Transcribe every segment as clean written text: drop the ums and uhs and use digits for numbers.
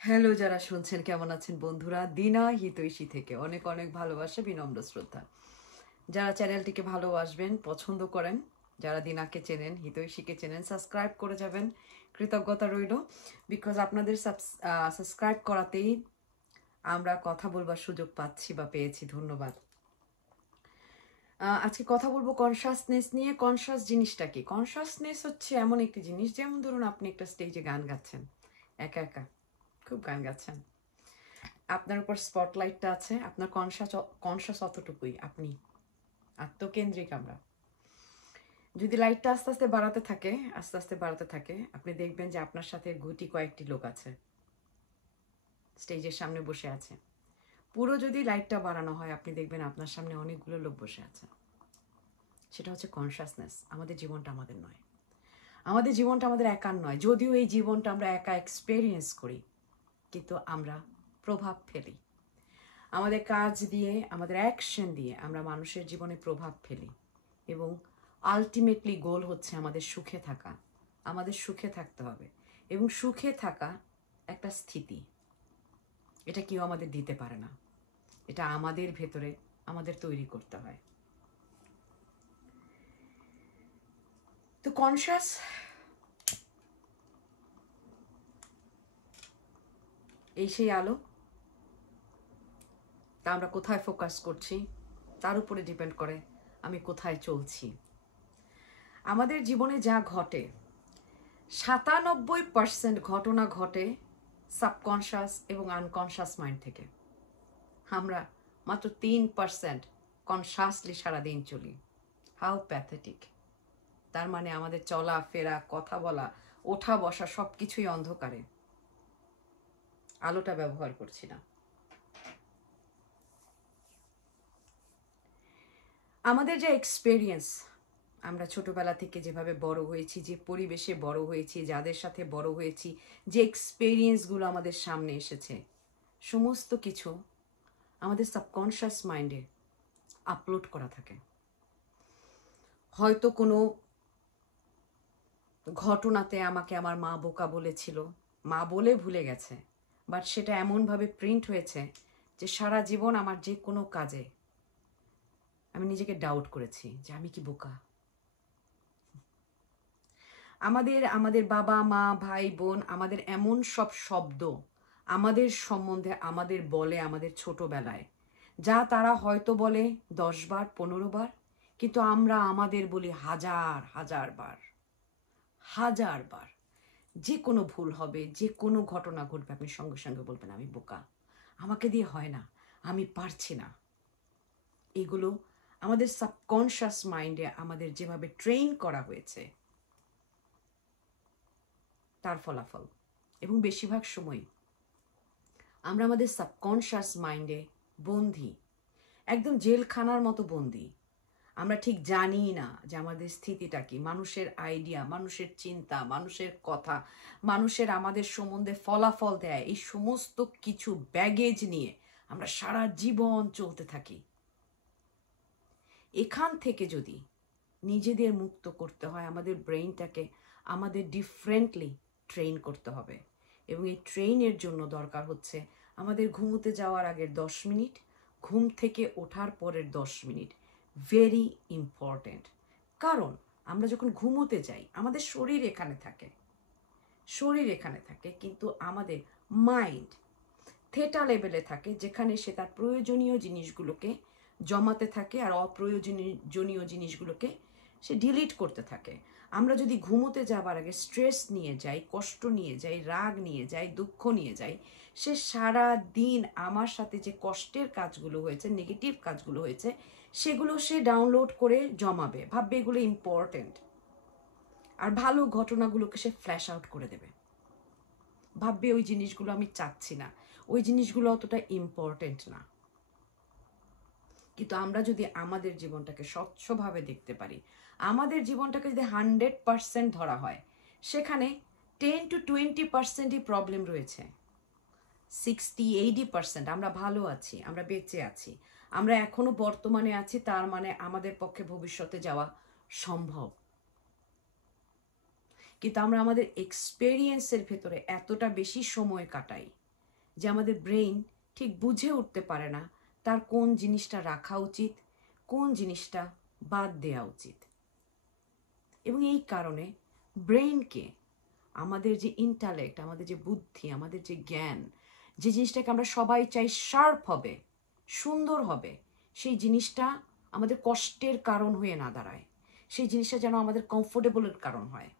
Hello, যারা শুনছেন কেমন আছেন বন্ধুরা? দিনা হিতৈষী থেকে অনেক অনেক ভালোবাসা, বিনম্র শ্রদ্ধা। যারা চ্যানেলটিকে ভালোবাসবেন, পছন্দ করেন, যারা দিনাকে চেনেন, হিতৈষীকে চেনেন, সাবস্ক্রাইব করে যাবেন। কৃতজ্ঞতা রইল, বিকজ আপনাদের সাবস্ক্রাইব করাতেই আমরা কথা বলবার সুযোগ পাচ্ছি বা পেয়েছি। ধন্যবাদ। আজকে কথা বলবো কনসাসনেস নিয়ে। কনসাস জিনিসটা কি? কনসাসনেস হচ্ছে এমন একটি জিনিস, যেমন ধরুন আপনি একটা স্টেজে গান গাচ্ছেন, একা একা খুব গান গাচ্ছেন, আপনার উপর স্পটলাইটটা আছে, আপনার কনসাস অতটুকুই, আপনি আত্মকেন্দ্রিক। আমরা যদি লাইটটা আস্তে আস্তে বাড়াতে থাকে, আস্তে আস্তে বাড়াতে থাকে, আপনি দেখবেন যে আপনার সাথে গুটি কয়েকটি লোক আছে, স্টেজের সামনে বসে আছে। পুরো যদি লাইটটা বাড়ানো হয়, আপনি দেখবেন আপনার সামনে অনেকগুলো লোক বসে আছে। সেটা হচ্ছে কনসাসনেস। আমাদের জীবনটা আমাদের নয়, আমাদের জীবনটা আমাদের একার নয়। যদিও এই জীবনটা আমরা একা এক্সপেরিয়েন্স করি, কিন্তু আমরা প্রভাব ফেলি। আমাদের কাজ দিয়ে, আমাদের অ্যাকশন দিয়ে আমরা মানুষের জীবনে প্রভাব ফেলি, এবং আলটিমেটলি গোল হচ্ছে আমাদের সুখে থাকা। আমাদের সুখে থাকতে হবে, এবং সুখে থাকা একটা স্থিতি, এটা কেউ আমাদের দিতে পারে না। এটা আমাদের ভেতরে আমাদের তৈরি করতে হয়। তো কনসাস এই সেই আলো, তা আমরা কোথায় ফোকাস করছি তার উপরে ডিপেন্ড করে আমি কোথায় চলছি। আমাদের জীবনে যা ঘটে, 97% ঘটনা ঘটে সাবকনশাস এবং আনকনশাস মাইন্ড থেকে। আমরা মাত্র 3% কনশাসলি সারাদিন চলি। How pathetic! তার মানে আমাদের চলা ফেরা, কথা বলা, ওঠা বসা সব কিছুই অন্ধকারে, আলোটা ব্যবহার করছি না। আমাদের যে এক্সপেরিয়েন্স, আমরা ছোটবেলা থেকে যেভাবে বড় হয়েছি, যে পরিবেশে বড় হয়েছি, যাদের সাথে বড় হয়েছি, যে এক্সপেরিয়েন্সগুলো আমাদের সামনে এসেছে, সমস্ত কিছু আমাদের সাবকনশাস মাইন্ডে আপলোড করা থাকে। হয়তো কোনো ঘটনাতে আমাকে আমার মা বোকা বলেছিল, মা বলে ভুলে গেছে, বাট সেটা এমনভাবে প্রিন্ট হয়েছে যে সারা জীবন আমার যে কোনো কাজে আমি নিজেকে ডাউট করেছি যে আমি কি বোকা। আমাদের বাবা মা ভাই বোন আমাদের এমন সব শব্দ আমাদের সম্বন্ধে আমাদের বলে আমাদের ছোটবেলায়, যা তারা হয়তো বলে 10 বার 15 বার, কিন্তু আমরা আমাদের বলি হাজার হাজার বার, হাজার বার। যে কোনো ভুল হবে, যে কোনো ঘটনা ঘটবে, আপনি সঙ্গে সঙ্গে বলবেন আমি বোকা, আমাকে দিয়ে হয় না, আমি পারছি না। এগুলো আমাদের সাবকনশাস মাইন্ডে আমাদের যেভাবে ট্রেন করা হয়েছে তার ফলাফল। এবং বেশিরভাগ সময় আমরা আমাদের সাবকনশাস মাইন্ডে বন্দি, একদম জেলখানার মতো বন্দি। আমরা ঠিক জানি না যে আমাদের স্থিতিটা কি। মানুষের আইডিয়া, মানুষের চিন্তা, মানুষের কথা, মানুষের আমাদের সম্বন্ধে ফলাফল দেয়, এই সমস্ত কিছু ব্যাগেজ নিয়ে আমরা সারা জীবন চলতে থাকি। এখান থেকে যদি নিজেদের মুক্ত করতে হয়, আমাদের ব্রেইনটাকে আমাদের ডিফারেন্টলি ট্রেন করতে হবে। এবং এই ট্রেনের জন্য দরকার হচ্ছে আমাদের ঘুমোতে যাওয়ার আগের 10 মিনিট, ঘুম থেকে ওঠার পরের 10 মিনিট ভেরি ইম্পর্ট্যান্ট। কারণ আমরা যখন ঘুমোতে যাই, আমাদের শরীর এখানে থাকে, শরীর এখানে থাকে, কিন্তু আমাদের মাইন্ড থেটা লেভেলে থাকে, যেখানে সে তার প্রয়োজনীয় জিনিসগুলোকে জমাতে থাকে আর অপ্রয়োজনীয় জিনিসগুলোকে সে ডিলিট করতে থাকে। আমরা যদি ঘুমোতে যাবার আগে স্ট্রেস নিয়ে যাই, কষ্ট নিয়ে যাই, রাগ নিয়ে যাই, দুঃখ নিয়ে যাই, সে সারা দিন আমার সাথে যে কষ্টের কাজগুলো হয়েছে, নেগেটিভ কাজগুলো হয়েছে, সেগুলো সে ডাউনলোড করে জমাবে, ভাববে এগুলো ইম্পর্টেন্ট। আর ভালো ঘটনাগুলোকে সে ফ্ল্যাশ আউট করে দেবে, ভাববে ওই জিনিসগুলো আমি চাচ্ছি না, ওই জিনিসগুলো অতটা ইম্পর্টেন্ট না। কিন্তু আমরা যদি আমাদের জীবনটাকে স্বচ্ছভাবে দেখতে পারি, আমাদের জীবনটাকে যদি 100% ধরা হয়, সেখানে 10 to 20%ই প্রবলেম রয়েছে। 60-80% আমরা ভালো আছি, আমরা বেঁচে আছি, আমরা এখনো বর্তমানে আছি, তার মানে আমাদের পক্ষে ভবিষ্যতে যাওয়া সম্ভব। কিন্তু আমরা আমাদের এক্সপেরিয়েন্সের ভেতরে এতটা বেশি সময় কাটাই, যে আমাদের ব্রেইন ঠিক বুঝে উঠতে পারে না তার কোন জিনিসটা রাখা উচিত, কোন জিনিসটা বাদ দেওয়া উচিত। এবং এই কারণে ব্রেইনকে, আমাদের যে ইন্টালেক্ট, আমাদের যে বুদ্ধি, আমাদের যে জ্ঞান, যে জিনিসটাকে আমরা সবাই চাই শার্প হবে, সুন্দর হবে, সেই জিনিসটা আমাদের কষ্টের কারণ হয়ে না দাঁড়ায়, সেই জিনিসটা যেন আমাদের কমফোর্টেবলের কারণ হয়।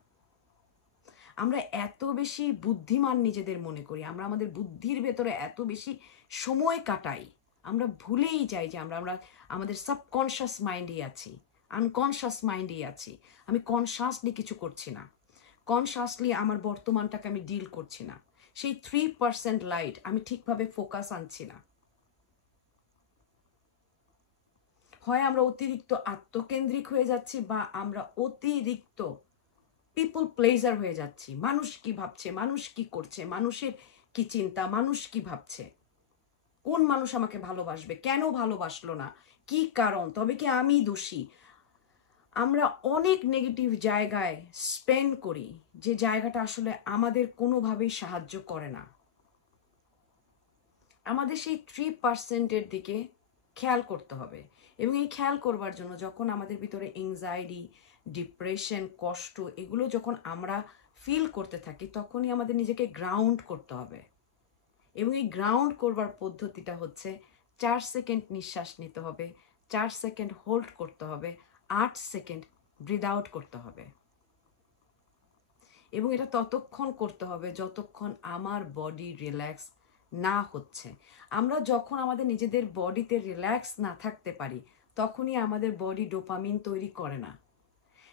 আমরা এত বেশি বুদ্ধিমান নিজেদের মনে করি, আমরা আমাদের বুদ্ধির ভেতরে এত বেশি সময় কাটাই, আমরা ভুলেই যাই যে আমরা আমাদের সাবকনশিয়াস মাইন্ডেই আছি, আনকনশিয়াস মাইন্ডেই আছি। আমি কনশাসলি কিছু করছি না, কনশাসলি আমার বর্তমানটাকে আমি ডিল করছি না, সেই 3% লাইট আমি ঠিকভাবে ফোকাস আনছি না। হয় আমরা অতিরিক্ত আত্মকেন্দ্রিক হয়ে যাচ্ছি, বা আমরা অতিরিক্ত পিপল প্লেজার হয়ে যাচ্ছি। মানুষ কি ভাবছে, মানুষ কি করছে, মানুষের কি চিন্তা, মানুষ কি ভাবছে, কোন মানুষ আমাকে ভালোবাসবে, কেন ভালোবাসলো না, কি কারণ, তবে কি আমি দোষী। আমরা অনেক নেগেটিভ জায়গায় স্পেন্ড করি, যে জায়গাটা আসলে আমাদের কোনোভাবেই সাহায্য করে না। আমাদের সেই 3%-এর দিকে খেয়াল করতে হবে। এবং এই খেয়াল করবার জন্য যখন আমাদের ভিতরে এংজাইটি, ডিপ্রেশন, কষ্ট এগুলো যখন আমরা ফিল করতে থাকি, তখনই আমাদের নিজেকে গ্রাউন্ড করতে হবে। এবং এই গ্রাউন্ড করবার পদ্ধতিটা হচ্ছে 4 সেকেন্ড নিঃশ্বাস নিতে হবে, 4 সেকেন্ড হোল্ড করতে হবে, 8 সেকেন্ড ব্রিথ আউট করতে হবে। এবং এটা ততক্ষণ করতে হবে যতক্ষণ আমার বডি রিল্যাক্স না হচ্ছে। আমরা যখন আমাদের নিজেদের বডিতে রিল্যাক্স না থাকতে পারি, তখনই আমাদের বডি ডোপামিন তৈরি করে না।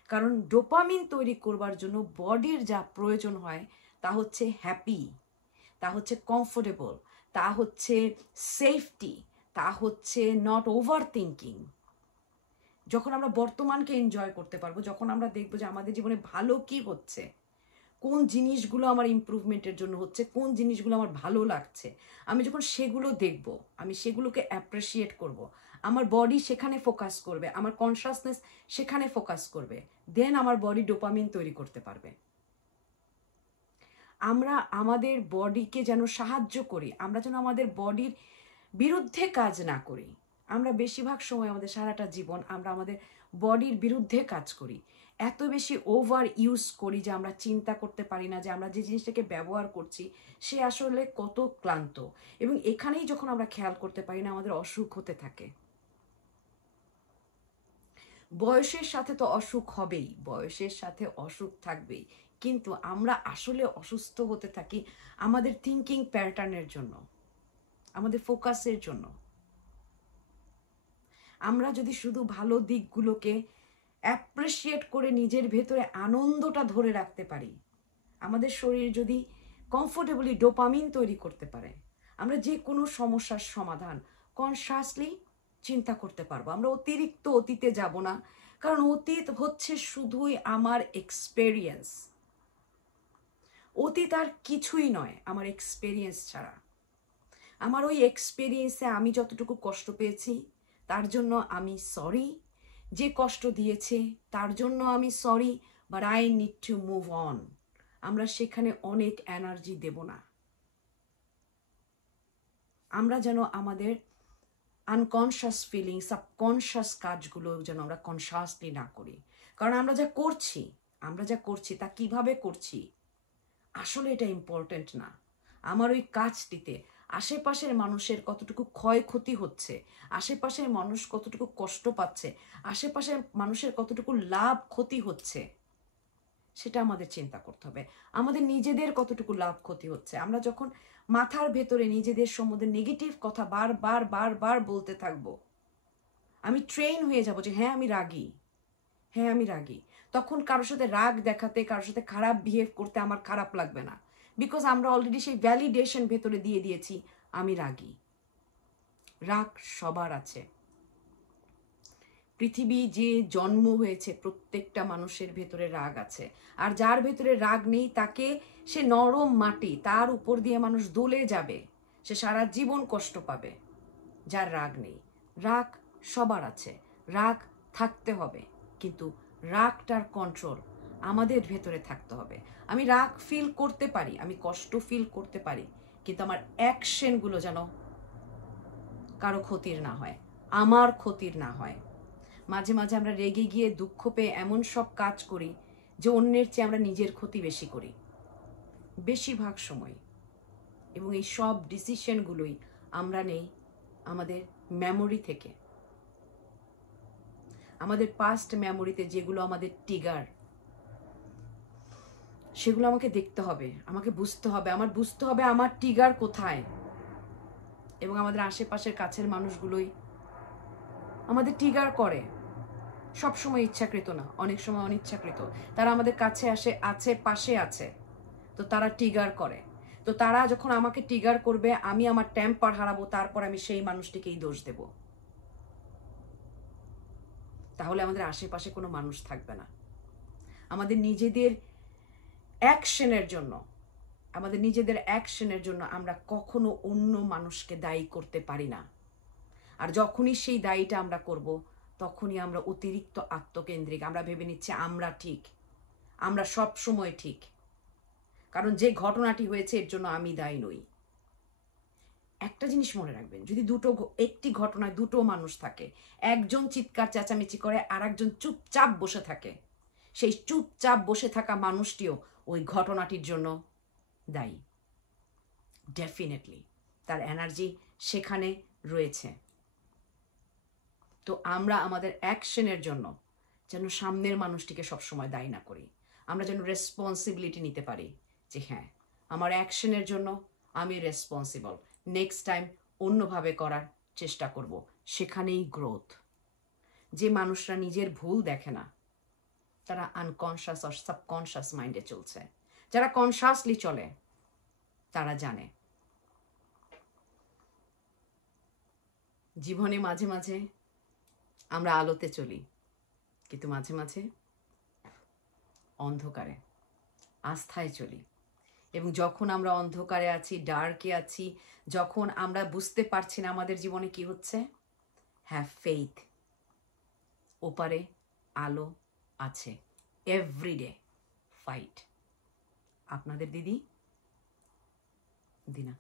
কারণ ডোপামিন তৈরি করবার জন্য বডির যা প্রয়োজন হয় তা হচ্ছে হ্যাপি, তা হচ্ছে কমফোর্টেবল, তা হচ্ছে সেফটি, তা হচ্ছে নট ওভার থিঙ্কিং। যখন আমরা বর্তমানকে এনজয় করতে পারবো, যখন আমরা দেখবো যে আমাদের জীবনে ভালো কি হচ্ছে, কোন জিনিসগুলো আমার ইমপ্রুভমেন্টের জন্য হচ্ছে, কোন জিনিসগুলো আমার ভালো লাগছে, আমি যখন সেগুলো দেখব, আমি সেগুলোকে অ্যাপ্রিসিয়েট করব, আমার বডি সেখানে ফোকাস করবে, আমার কনসাসনেস সেখানে ফোকাস করবে, দেন আমার বডি ডোপামিন তৈরি করতে পারবে। আমরা আমাদের বডিকে যেন সাহায্য করি, আমরা যেন আমাদের বডির বিরুদ্ধে কাজ না করি। আমরা বেশিরভাগ সময় আমাদের সারাটা জীবন আমরা আমাদের বডির বিরুদ্ধে কাজ করি, এত বেশি ওভার ইউজ করি যে আমরা চিন্তা করতে পারি না যে আমরা যে জিনিসটাকে ব্যবহার করছি সে আসলে কত ক্লান্ত। এবং এখানেই যখন আমরা খেয়াল করতে পারি না, আমাদের অসুখ হতে থাকে। বয়সের সাথে তো অসুখ হবেই, বয়সের সাথে অসুখ থাকবেই, কিন্তু আমরা আসলে অসুস্থ হতে থাকি আমাদের থিঙ্কিং প্যাটার্নের জন্য, আমাদের ফোকাসের জন্য। আমরা যদি শুধু ভালো দিকগুলোকে অ্যাপ্রিসিয়েট করে নিজের ভেতরে আনন্দটা ধরে রাখতে পারি, আমাদের শরীর যদি কমফোর্টেবলি ডোপামিন তৈরি করতে পারে, আমরা যে কোনো সমস্যার সমাধান কনসাসলি চিন্তা করতে পারবো। আমরা অতিরিক্ত অতীতে যাব না, কারণ অতীত হচ্ছে শুধুই আমার এক্সপেরিয়েন্স। অতীত আর কিছুই নয় আমার এক্সপেরিয়েন্স ছাড়া। আমার ওই এক্সপেরিয়েন্সে আমি যতটুকু কষ্ট পেয়েছি তার জন্য আমি সরি, যে কষ্ট দিয়েছে তার জন্য আমি sorry, but I need to move on. আমরা সেখানে অনেক এনার্জি দেব না। আমরা যেন আমাদের আনকনশাস ফিলিং, সাবকনশাস কাজগুলো যেন আমরা কনশাসলি না করি। কারণ আমরা যা করছি তা কিভাবে করছি আসলে এটা ইম্পর্টেন্ট না। আমার ওই কাজটিতে আশেপাশের মানুষের কতটুকু ক্ষয়ক্ষতি হচ্ছে, আশেপাশের মানুষ কতটুকু কষ্ট পাচ্ছে, আশেপাশের মানুষের কতটুকু লাভ ক্ষতি হচ্ছে, সেটা আমাদের চিন্তা করতে হবে। আমাদের নিজেদের কতটুকু লাভ ক্ষতি হচ্ছে। আমরা যখন মাথার ভেতরে নিজেদের সম্বন্ধে নেগেটিভ কথা বার বলতে থাকবো, আমি ট্রেন হয়ে যাব যে হ্যাঁ আমি রাগী, তখন কারোর সাথে রাগ দেখাতে, কারোর সাথে খারাপ বিহেভ করতে আমার খারাপ লাগবে না, বিকজ আমরা অলরেডি সেই ভ্যালিডেশন ভেতরে দিয়ে দিয়েছি আমি রাগী। রাগ সবার আছে। পৃথিবী যে জন্ম হয়েছে প্রত্যেকটা মানুষের ভেতরে রাগ আছে, আর যার ভেতরে রাগ নেই তাকে সে নরম মাটি, তার উপর দিয়ে মানুষ দোলে যাবে, সে সারা জীবন কষ্ট পাবে। যার রাগ নেই, রাগ সবার আছে, রাগ থাকতে হবে, কিন্তু রাগটার কন্ট্রোল আমাদের ভেতরে থাকতে হবে। আমি রাগ ফিল করতে পারি, আমি কষ্ট ফিল করতে পারি, কিন্তু আমার অ্যাকশনগুলো যেন কারো ক্ষতির না হয়, আমার ক্ষতির না হয়। মাঝে মাঝে আমরা রেগে গিয়ে দুঃখ পেয়ে এমন সব কাজ করি যে অন্যের চেয়ে আমরা নিজের ক্ষতি বেশি করি বেশিরভাগ সময়। এবং এই সব ডিসিশনগুলোই আমরা নেই আমাদের মেমোরি থেকে, আমাদের পাস্ট মেমোরিতে যেগুলো আমাদের ট্রিগার, সেগুলো আমাকে দেখতে হবে, আমাকে বুঝতে হবে, আমার বুঝতে হবে আমার ট্রিগার কোথায়। এবং আমাদের আশেপাশের কাছের মানুষগুলোই আমাদের ট্রিগার করে, সব সময় ইচ্ছাকৃত না, অনেক সময় অনিচ্ছাকৃত। তারা আমাদের কাছে আছে পাশে আছে, তো তারা ট্রিগার করে। তো তারা যখন আমাকে ট্রিগার করবে, আমি আমার টেম্পার হারাবো, তারপর আমি সেই মানুষটিকেই দোষ দেব। তাহলে আমাদের আশেপাশে কোনো মানুষ থাকবে না। আমাদের নিজেদের অ্যাকশনের জন্য আমরা কখনো অন্য মানুষকে দায়ী করতে পারি না। আর যখনই সেই দায়ীটা আমরা করব, তখনই আমরা অতিরিক্ত আত্মকেন্দ্রিক, আমরা ভেবে নিচ্ছি আমরা ঠিক, আমরা সব সময় ঠিক, কারণ যে ঘটনাটি হয়েছে এর জন্য আমি দায়ী নই। একটা জিনিস মনে রাখবেন, যদি একটি ঘটনায় দুটো মানুষ থাকে, একজন চিৎকার চেঁচামেচি করে আর একজন চুপচাপ বসে থাকে, সেই চুপচাপ বসে থাকা মানুষটিও ওই ঘটনাটির জন্য দায়ী। ডেফিনেটলি তার এনার্জি সেখানে রয়েছে। তো আমরা আমাদের অ্যাকশনের জন্য যেন সামনের মানুষটিকে সবসময় দায়ী না করি। আমরা যেন রেসপন্সিবিলিটি নিতে পারি যে হ্যাঁ, আমার অ্যাকশনের জন্য আমি রেসপন্সিবল, নেক্সট টাইম অন্যভাবে করার চেষ্টা করব। সেখানেই গ্রোথ। যে মানুষরা নিজের ভুল দেখে না, তারা আনকনশাস আর সাবকনশাস মাইন্ডে চলছে। যারা কনশাসলি চলে তারা জানে জীবনে মাঝে মাঝে আমরা আলোতে চলি, কিন্তু মাঝে মাঝে অন্ধকারে আস্থায় চলি। এবং যখন আমরা অন্ধকারে আছি, ডার্কে আছি, যখন আমরা বুঝতে পারছি না আমাদের জীবনে কি হচ্ছে, হ্যাভ ফেইথ, ওপারে আলো আছে। Everyday fight. আপনাদের দিদি দিনা।